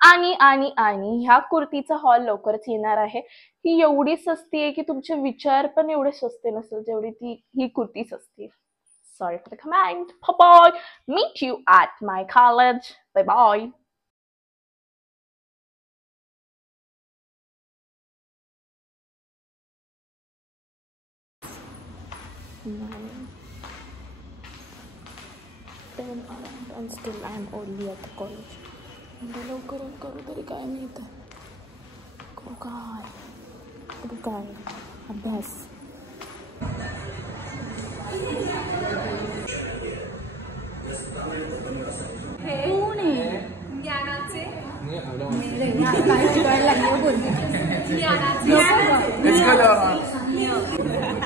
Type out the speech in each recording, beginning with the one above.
आणि ह्या कुर्तीचा हॉल लवकरच येणार आहे. ही एवढी सस्ती आहे की तुमचे विचार पण एवढे स्वस्ते नसेल जेवढी ही कुर्ती सस्ती. Sorry for the comment. Bye bye. Meet you at my college. Bye bye. And still I'm only at the college. लवकर करू तरी काय मिळतं. काय अभ्यास.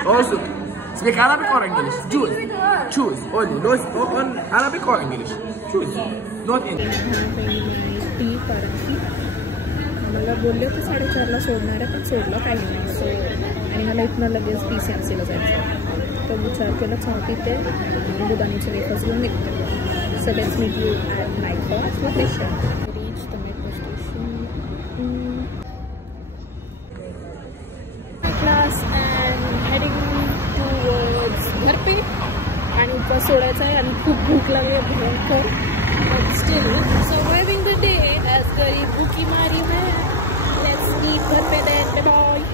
Also, speak Arabic or English? Choose. Only. No, on Arabic or English? Choose. Not English. मला बोलले की 4:30ला सोडणार आहे, पण सोडलं काही नाही. सो आणि मला इथनं लगेच PCMCला जायचं. तर विचार केला चहा पिते आणि बुधानीचे वेफर्स घेऊन निघते. So let's meet you at my first location. Reach the metro station class and heading towards घर पे. आणि उपवास सोडायचा आहे आणि खूप भूक लागली आहे भयंकर. But still surviving the day as गरीब भूकी मारी है. लेट्स ईट घर पे देन. Bye bye.